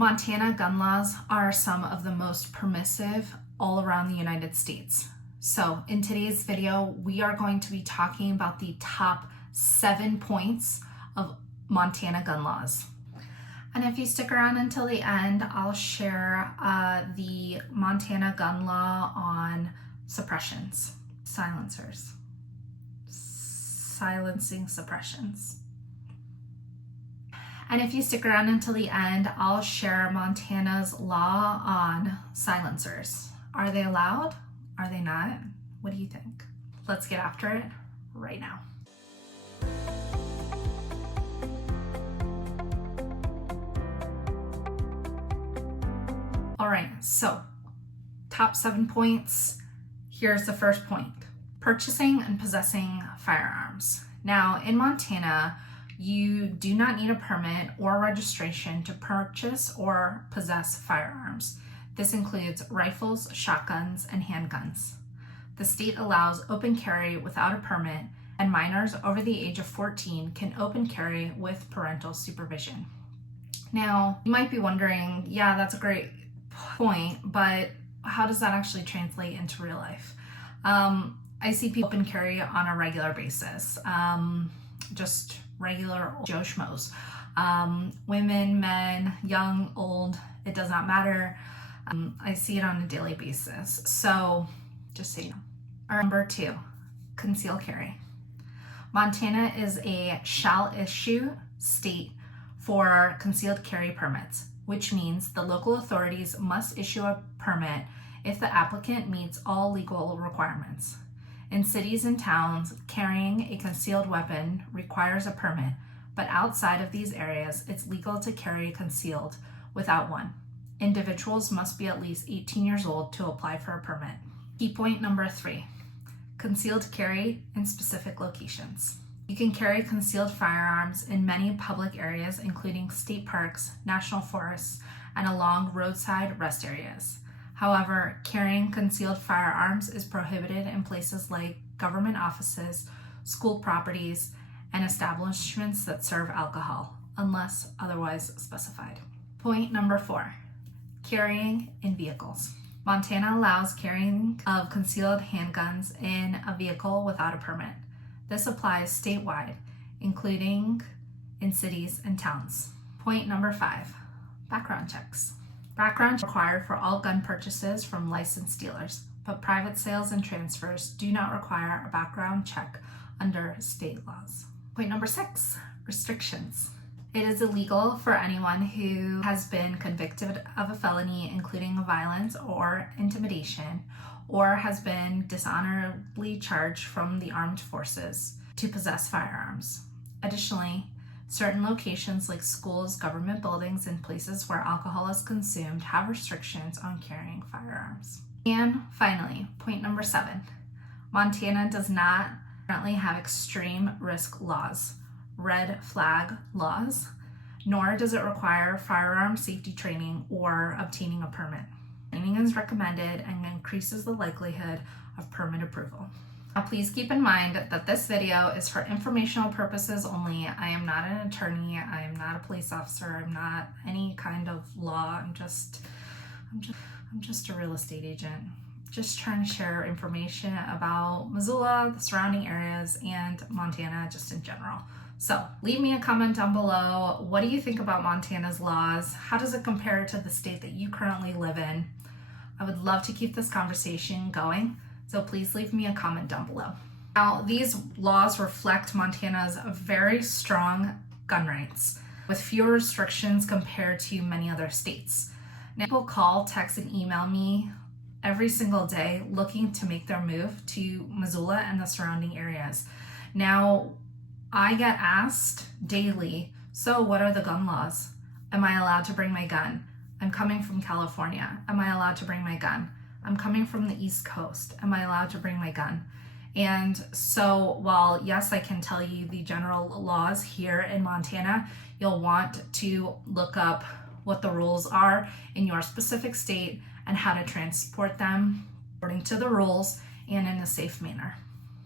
Montana gun laws are some of the most permissive all around the United States. So in today's video, we are going to be talking about the top 7 points of Montana gun laws. And if you stick around until the end, I'll share the Montana gun law on suppressions, silencers, silencing suppressions. And if you stick around until the end, I'll share Montana's law on silencers. Are they allowed? Are they not? What do you think? Let's get after it right now. All right, so top 7 points. Here's the first point: purchasing and possessing firearms. Now, in Montana, you do not need a permit or registration to purchase or possess firearms. This includes rifles, shotguns, and handguns. The state allows open carry without a permit, and minors over the age of 14 can open carry with parental supervision. Now, you might be wondering, yeah, that's a great point, but how does that actually translate into real life? I see people open carry on a regular basis, just regular Joe Schmoes. Women, men, young, old, it does not matter. I see it on a daily basis. So just so you know. Number 2, concealed carry. Montana is a shall issue state for concealed carry permits, which means the local authorities must issue a permit if the applicant meets all legal requirements. In cities and towns, carrying a concealed weapon requires a permit, but outside of these areas, it's legal to carry concealed without one. Individuals must be at least 18 years old to apply for a permit. Key point number 3, concealed carry in specific locations. You can carry concealed firearms in many public areas, including state parks, national forests, and along roadside rest areas. However, carrying concealed firearms is prohibited in places like government offices, school properties, and establishments that serve alcohol, unless otherwise specified. Point number 4, carrying in vehicles. Montana allows carrying of concealed handguns in a vehicle without a permit. This applies statewide, including in cities and towns. Point number 5, background checks. Background required for all gun purchases from licensed dealers, but private sales and transfers do not require a background check under state laws. Point number 6, restrictions. It is illegal for anyone who has been convicted of a felony, including violence or intimidation, or has been dishonorably charged from the armed forces, to possess firearms. Additionally, certain locations like schools, government buildings, and places where alcohol is consumed have restrictions on carrying firearms. And finally, point number 7, Montana does not currently have extreme risk laws, red flag laws, nor does it require firearm safety training or obtaining a permit. Training is recommended and increases the likelihood of permit approval. Now, please keep in mind that this video is for informational purposes only. I am not an attorney. I am not a police officer. I'm not any kind of law. I'm just a real estate agent. Just trying to share information about Missoula, the surrounding areas, and Montana just in general. So leave me a comment down below. What do you think about Montana's laws? How does it compare to the state that you currently live in? I would love to keep this conversation going, so please leave me a comment down below. Now, these laws reflect Montana's very strong gun rights, with fewer restrictions compared to many other states. Now, people call, text, and email me every single day looking to make their move to Missoula and the surrounding areas. Now, I get asked daily, so what are the gun laws? Am I allowed to bring my gun? I'm coming from California. Am I allowed to bring my gun? I'm coming from the East Coast. Am I allowed to bring my gun? And so while yes, I can tell you the general laws here in Montana, you'll want to look up what the rules are in your specific state and how to transport them according to the rules and in a safe manner.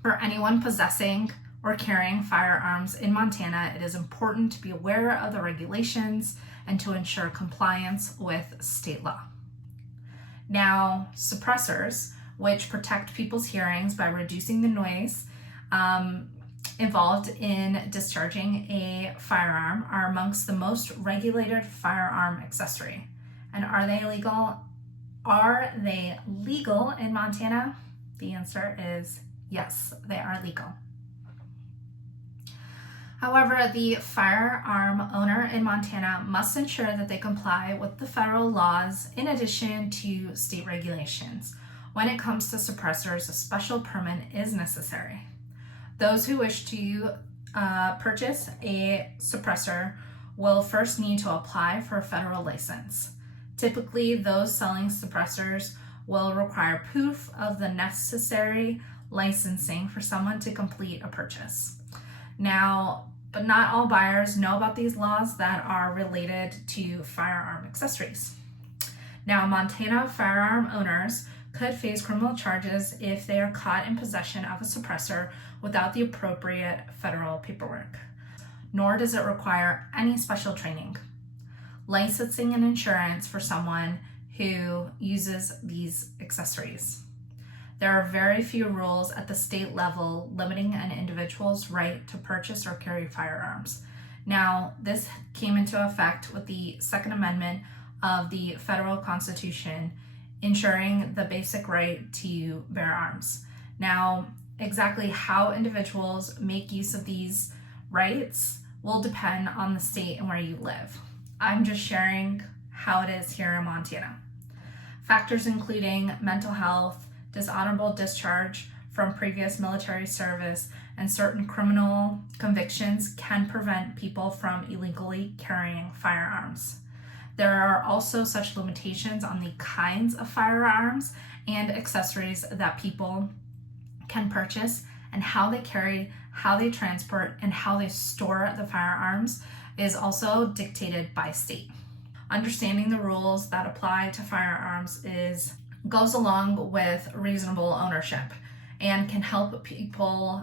For anyone possessing or carrying firearms in Montana, it is important to be aware of the regulations and to ensure compliance with state law. Now, suppressors, which protect people's hearings by reducing the noise involved in discharging a firearm, are amongst the most regulated firearm accessory. And are they legal? Are they legal in Montana? The answer is yes, they are legal. However, the firearm owner in Montana must ensure that they comply with the federal laws in addition to state regulations. When it comes to suppressors, a special permit is necessary. Those who wish to purchase a suppressor will first need to apply for a federal license. Typically, those selling suppressors will require proof of the necessary licensing for someone to complete a purchase. Now, but not all buyers know about these laws that are related to firearm accessories. Now, Montana firearm owners could face criminal charges if they are caught in possession of a suppressor without the appropriate federal paperwork. Nor does it require any special training, licensing, and insurance for someone who uses these accessories. There are very few rules at the state level limiting an individual's right to purchase or carry firearms. Now, this came into effect with the Second Amendment of the federal Constitution, ensuring the basic right to bear arms. Now, exactly how individuals make use of these rights will depend on the state and where you live. I'm just sharing how it is here in Montana. Factors including mental health, dishonorable discharge from previous military service, and certain criminal convictions can prevent people from illegally carrying firearms. There are also such limitations on the kinds of firearms and accessories that people can purchase, and how they carry, how they transport, and how they store the firearms is also dictated by state. Understanding the rules that apply to firearms goes along with reasonable ownership and can help people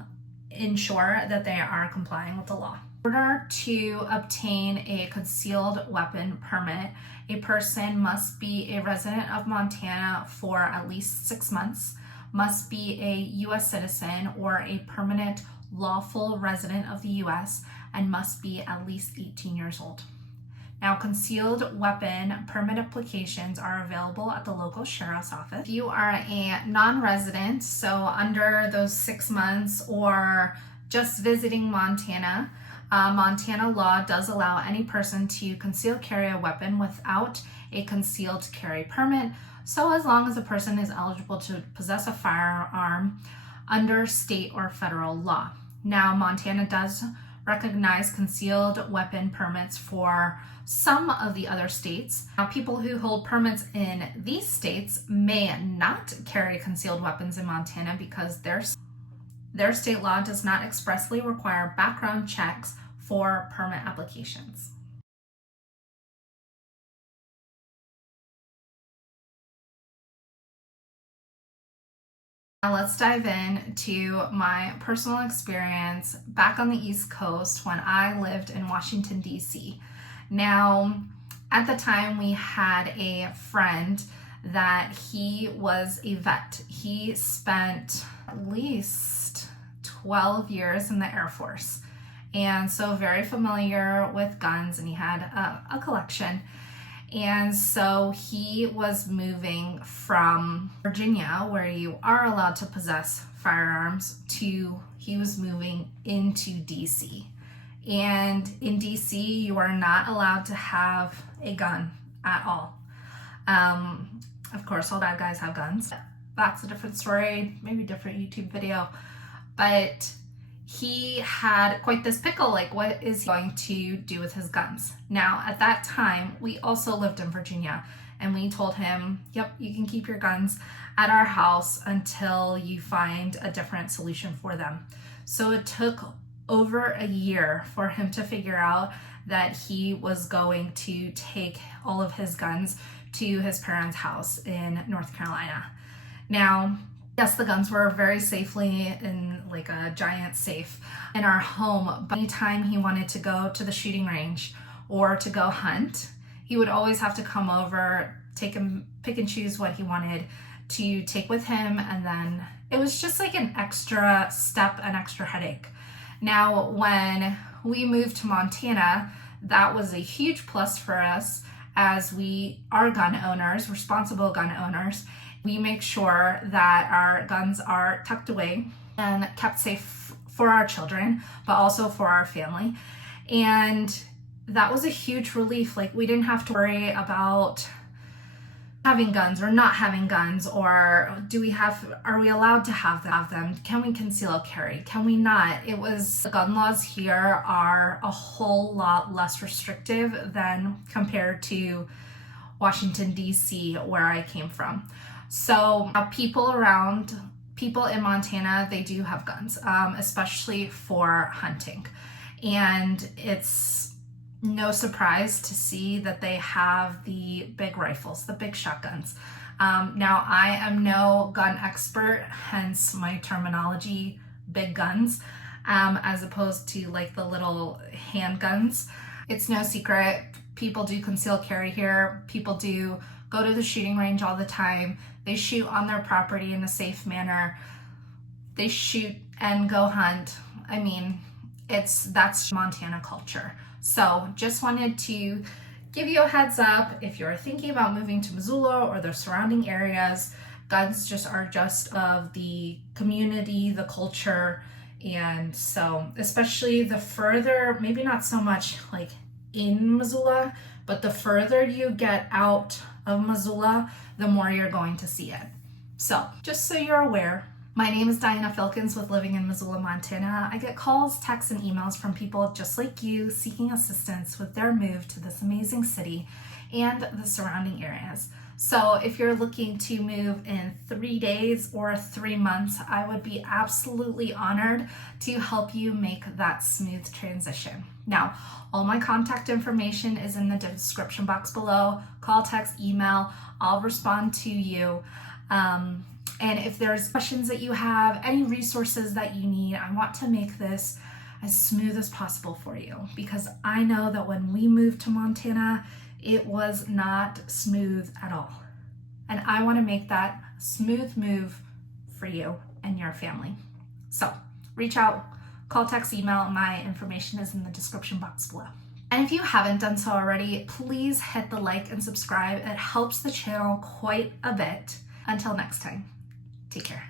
ensure that they are complying with the law. In order to obtain a concealed weapon permit, a person must be a resident of Montana for at least 6 months, must be a U.S. citizen or a permanent lawful resident of the U.S., and must be at least 18 years old. Now, concealed weapon permit applications are available at the local sheriff's office. If you are a non-resident, so under those 6 months or just visiting Montana, Montana law does allow any person to conceal carry a weapon without a concealed carry permit, so as long as a person is eligible to possess a firearm under state or federal law. Now, Montana does recognize concealed weapon permits for some of the other states. Now, people who hold permits in these states may not carry concealed weapons in Montana because their state law does not expressly require background checks for permit applications. Now let's dive into my personal experience back on the East Coast when I lived in Washington, D.C. Now, at the time, we had a friend that he was a vet. He spent at least 12 years in the Air Force, and so very familiar with guns, and he had a collection. And so he was moving from Virginia, where you are allowed to possess firearms, to he was moving into DC. And in DC, you are not allowed to have a gun at all. Of course, all bad guys have guns. That's a different story, maybe a different YouTube video. But he had quite this pickle, like what is he going to do with his guns? Now, at that time, we also lived in Virginia, and we told him, yep, you can keep your guns at our house until you find a different solution for them. So it took over a year for him to figure out that he was going to take all of his guns to his parents' house in North Carolina. Now, Yes, the guns were very safely in like a giant safe in our home, but anytime he wanted to go to the shooting range or to go hunt, he would always have to come over, pick and choose what he wanted to take with him, and then it was just like an extra step, an extra headache. Now, when we moved to Montana, that was a huge plus for us as we are gun owners, responsible gun owners. We make sure that our guns are tucked away and kept safe for our children, but also for our family. And that was a huge relief. Like, we didn't have to worry about having guns or not having guns, or are we allowed to have them? Can we conceal carry? Can we not? The gun laws here are a whole lot less restrictive than compared to Washington, D.C., where I came from. So people in Montana, they do have guns, especially for hunting. And it's no surprise to see that they have the big rifles, the big shotguns. Now, I am no gun expert, hence my terminology, big guns, as opposed to like the little handguns. It's no secret, people do conceal carry here. People do go to the shooting range all the time. They shoot on their property in a safe manner. They shoot and go hunt. I mean, that's Montana culture. So just wanted to give you a heads up if you're thinking about moving to Missoula or the surrounding areas. Guns just are just of the community, the culture. And so especially the further, maybe not so much like in Missoula, but the further you get out of Missoula, the more you're going to see it. So just so you're aware, my name is Diana Filkins with Living in Missoula, Montana. I get calls, texts, and emails from people just like you seeking assistance with their move to this amazing city and the surrounding areas. So if you're looking to move in 3 days or 3 months, I would be absolutely honored to help you make that smooth transition. Now, all my contact information is in the description box below. Call, text, email, I'll respond to you. And if there's questions that you have, any resources that you need, I want to make this as smooth as possible for you, because I know that when we moved to Montana, it was not smooth at all. And I want to make that smooth move for you and your family. So reach out, call, text, email. My information is in the description box below. And if you haven't done so already, please hit the like and subscribe. It helps the channel quite a bit. Until next time, take care.